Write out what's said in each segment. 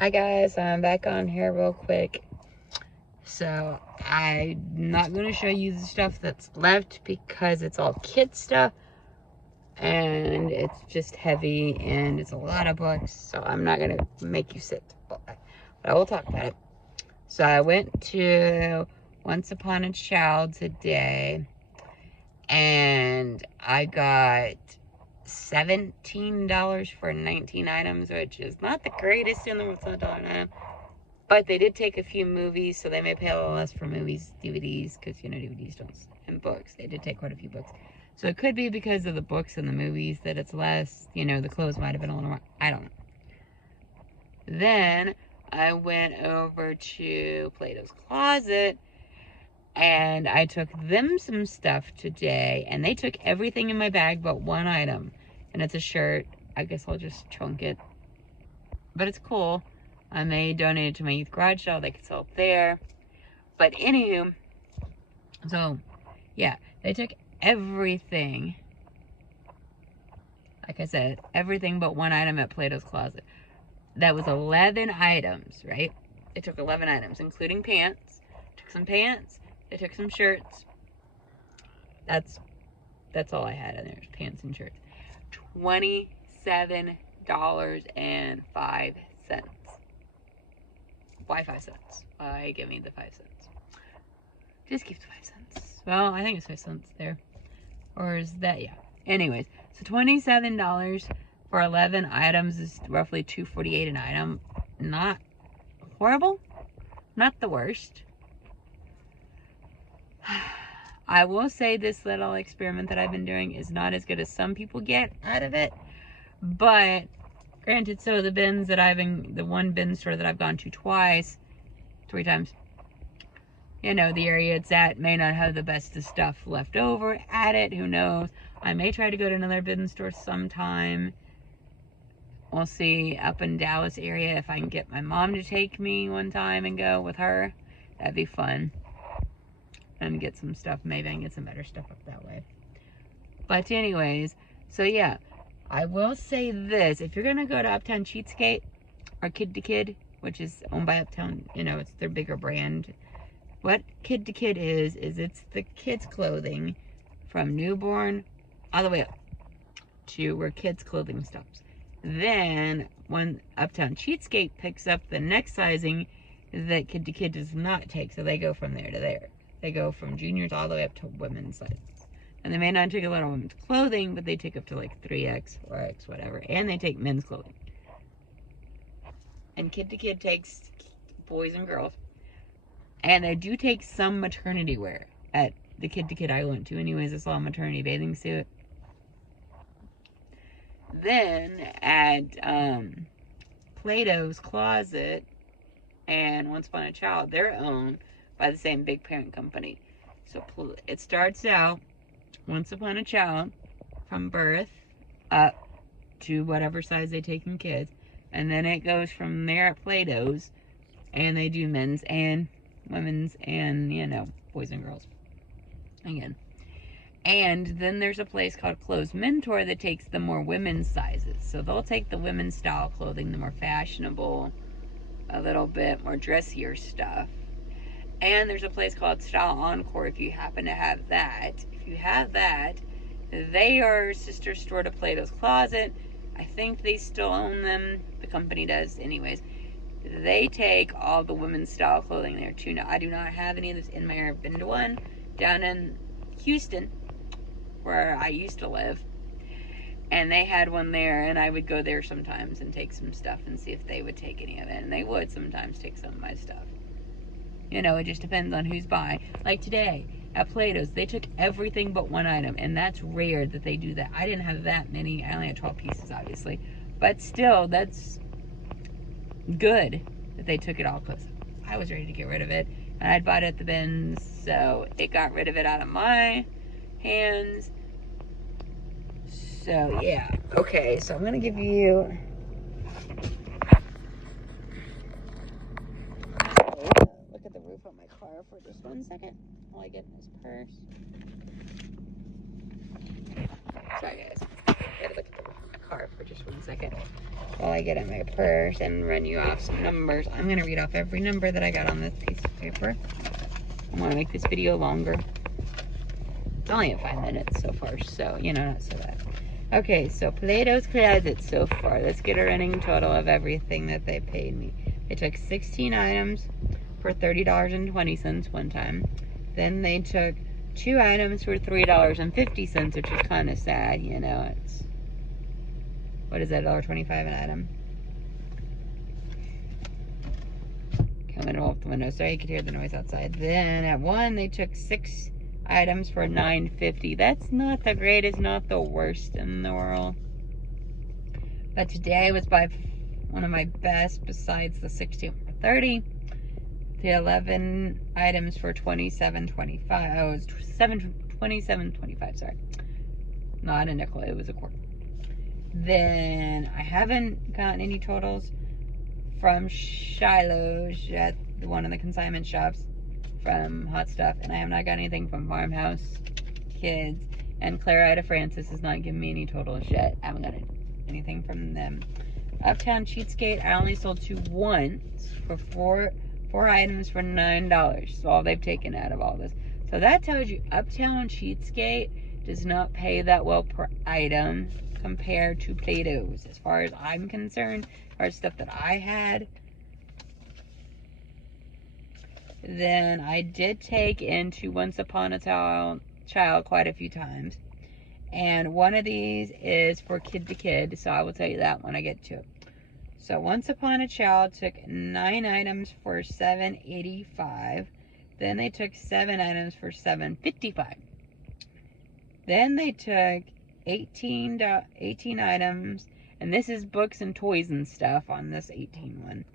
Hi guys, I'm back on here real quick. So I'm not going to show you the stuff that's left because it's all kid stuff and it's just heavy and it's a lot of books, so I'm not going to make you sit, but I will talk about it. So I went to Once Upon a Child today and I got $17 for 19 items, which is not the greatest in the world. It's not $1 an item. But they did take a few movies, so they may pay a little less for movies, DVDs, because, you know, DVDs don't, and books. They did take quite a few books. So it could be because of the books and the movies that it's less. You know, the clothes might have been a little more. I don't know. Then I went over to Plato's Closet, and I took them some stuff today, and they took everything in my bag but one item. And it's a shirt. I guess I'll just chunk it. But it's cool. I may donate it to my youth garage sale. They could sell it there. But anywho, so yeah, they took everything. Like I said, everything but one item at Plato's Closet. That was 11 items, right? They took 11 items, including pants. Took some pants. They took some shirts. That's all I had in there, pants and shirts. $27.05. Why 5 cents? Why give me the 5 cents? Just keep the 5 cents. Well, I think it's 5 cents there. Or is that, yeah. Anyways, so $27 for 11 items is roughly $2.48 an item. Not horrible. Not the worst. I will say this little experiment that I've been doing is not as good as some people get out of it. But granted, so the bins that the one bin store that I've gone to three times, you know, the area it's at may not have the best of stuff left over at it. Who knows? I may try to go to another bin store sometime. We'll see up in Dallas area if I can get my mom to take me one time and go with her. That'd be fun. And get some stuff. Maybe I can get some better stuff up that way. But anyways, so yeah. I will say this, if you're going to go to Uptown Cheapskate or Kid to Kid, which is owned by Uptown, you know, it's their bigger brand. What Kid to Kid is it's the kids' clothing from newborn all the way up to where kids' clothing stops. Then, when Uptown Cheapskate picks up the next sizing that Kid to Kid does not take, so they go from there to there. They go from juniors all the way up to women's sizes. And they may not take a lot of women's clothing, but they take up to like 3X, 4X, whatever. And they take men's clothing. And Kid to Kid takes boys and girls. And they do take some maternity wear at the Kid to Kid I went to. Anyways, I saw a maternity bathing suit. Then at Plato's Closet and Once Upon a Child, they're owned by the same big parent company. So it starts out Once Upon a Child, from birth up to whatever size they take in kids. And then it goes from there at Plato's. And they do men's and women's and, you know, boys and girls. Again. And then there's a place called Clothes Mentor that takes the more women's sizes. So they'll take the women's style clothing, the more fashionable, a little bit more dressier stuff. And there's a place called Style Encore if you happen to have that. If you have that, they are sister store to Plato's Closet. I think they still own them. The company does. Anyways, they take all the women's style clothing there too. Now, I do not have any of this in my area. I've been to one down in Houston, where I used to live. And they had one there, and I would go there sometimes and take some stuff and see if they would take any of it. And they would sometimes take some of my stuff. You know, it just depends on who's buying. Like today, at Plato's, they took everything but one item. And that's rare that they do that. I didn't have that many. I only had 12 pieces, obviously. But still, that's good that they took it all. Because I was ready to get rid of it. And I'd bought it at the bins. So it got rid of it out of my hands. So, yeah. Okay, so I'm going to give you... look at the roof of my car for just 1 second while I get in this purse. Sorry, guys. I gotta look at the roof of my car for just 1 second. while I get at my purse and run you off some numbers. I'm going to read off every number that I got on this piece of paper. I want to make this video longer. It's only at 5 minutes so far, so, you know, not so bad. Okay, so Play-Doh's Closet so far. Let's get a running total of everything that they paid me. They took 16 items for $30.20 one time. Then they took 2 items for $3.50, which is kind of sad, you know. It's, what is that, $1.25 an item? I'm gonna roll up the window so you could hear the noise outside. Then at one, they took 6 items for $9.50. That's not the greatest, not the worst in the world. But today was by one of my best, besides the 16 for $30. The 11 items for $27.25. Oh, it was $27.25, sorry. Not a nickel, it was a quarter. Then I haven't gotten any totals from Shiloh's at one of the consignment shops from Hot Stuff, and I have not got anything from Farmhouse Kids, and Clara Ida Francis has not given me any totals yet. I haven't got anything from them. Uptown Cheapskate, I only sold to once for four items for $9. So all they've taken out of all this. So that tells you Uptown Cheapskate does not pay that well per item compared to Play-Doh's, as far as I'm concerned, or stuff that I had. Then I did take into Once Upon a Child quite a few times. And one of these is for Kid to Kid, so I will tell you that when I get to it. So Once Upon a Child took 9 items for $7.85. Then they took 7 items for $7.55. Then they took 18 items, and this is books and toys and stuff on this 18 one,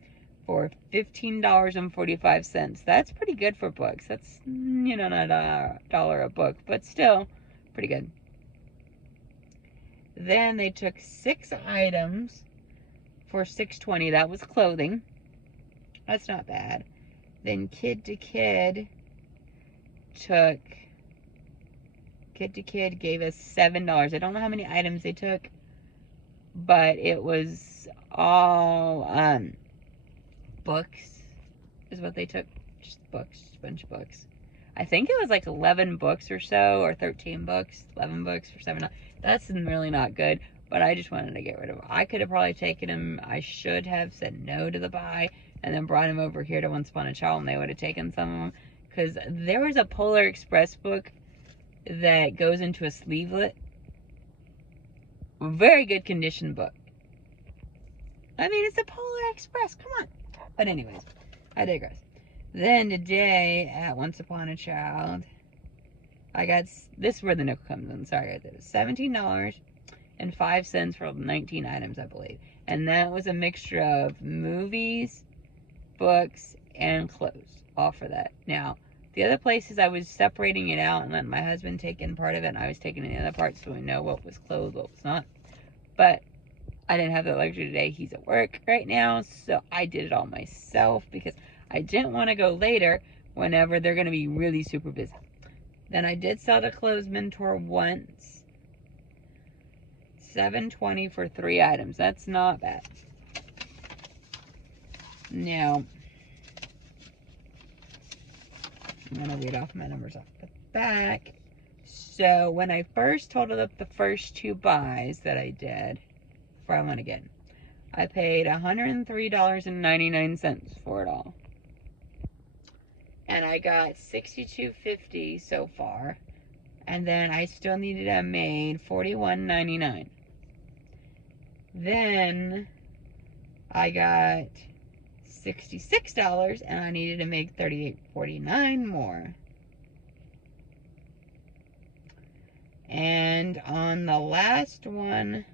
for $15.45. That's pretty good for books. That's, you know, not $1 a book, but still pretty good. Then they took 6 items for $6.20. That was clothing. That's not bad. Then Kid to Kid gave us $7. I don't know how many items they took, but it was all books is what they took. Just books, just a bunch of books. I think it was like 11 books or so, or 13 books, 11 books for $7. That's really not good, but I just wanted to get rid of them. I could have probably taken them. I should have said no to the buy and then brought them over here to Once Upon a Child, and they would have taken some of them, because there was a Polar Express book that goes into a sleevelet. Very good condition book. I mean, it's a Polar Express, come on. But anyways, I digress. Then today at Once Upon a Child, I got, this is where the nickel comes in, sorry, I did it. $17.05 for 19 items, I believe. And that was a mixture of movies, books, and clothes, all for that. Now, the other places I was separating it out and letting my husband take in part of it, and I was taking in the other part so we know what was clothes, what was not. But I didn't have the luxury today. He's at work right now, so I did it all myself because I didn't want to go later whenever they're going to be really super busy. Then I did sell the Clothes Mentor once. $7.20 for 3 items. That's not bad. Now, I'm going to read off my numbers off the back. So when I first totaled up the first 2 buys that I did, before I went again, I paid $103.99 for it all. And I got $62.50 so far. And then I still needed a maid, $41.99. Then I got $66 and I needed to make $38.49 more. And on the last one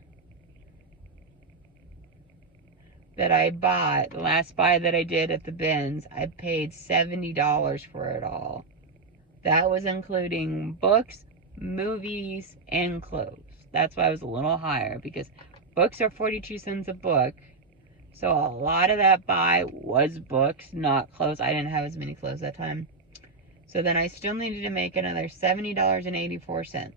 that I bought, the last buy that I did at the bins, I paid $70 for it all. That was including books, movies, and clothes. That's why I was a little higher, because books are 42 cents a book. So a lot of that buy was books, not clothes. I didn't have as many clothes that time. So then I still needed to make another $70.84.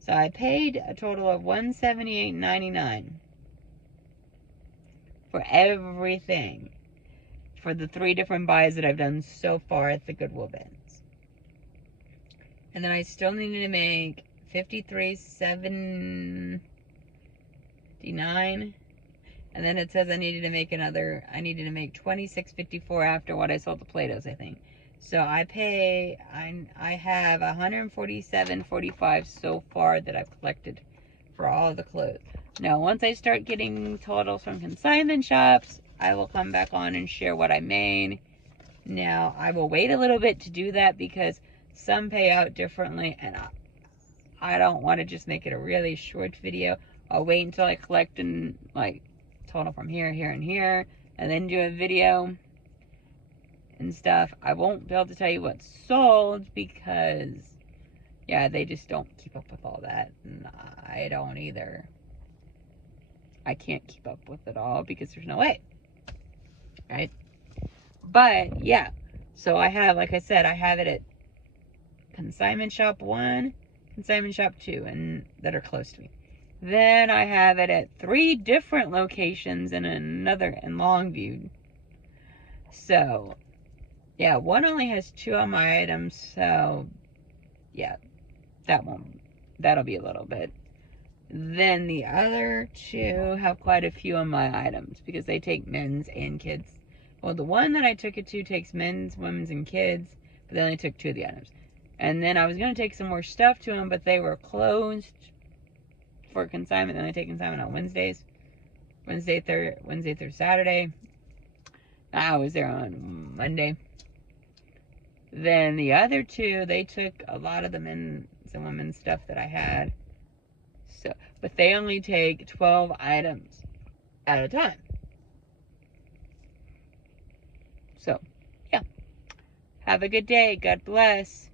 So I paid a total of $178.99. for everything. For the 3 different buys that I've done so far at the Goodwill bins. And then I still needed to make $53.79. And then it says I needed to make 26.54 after what I sold the Play-Dohs, I think. So I have $147.45 so far that I've collected for all the clothes. Now, once I start getting totals from consignment shops, I will come back on and share what I made. Now, I will wait a little bit to do that because some pay out differently, and I don't want to just make it a really short video. I'll wait until I collect and like total from here, here, and here, and then do a video and stuff. I won't be able to tell you what's sold because, yeah, they just don't keep up with all that, and I don't either. I can't keep up with it all because there's no way, right? But yeah, so I have, like I said, I have it at Consignment Shop 1, Consignment Shop 2, and that are close to me. Then I have it at 3 different locations and another in Longview. So yeah, one only has 2 on my items, so yeah, that'll be a little bit. Then the other 2 have quite a few on my items because they take men's and kids. Well, the one that I took it to takes men's, women's, and kids, but they only took 2 of the items. And then I was going to take some more stuff to them, but they were closed for consignment. They only take consignment on Wednesdays. Wednesday through Saturday. I was there on Monday. Then the other 2, they took a lot of the men's and women's stuff that I had. So, but they only take 12 items at a time. So, yeah. Have a good day. God bless.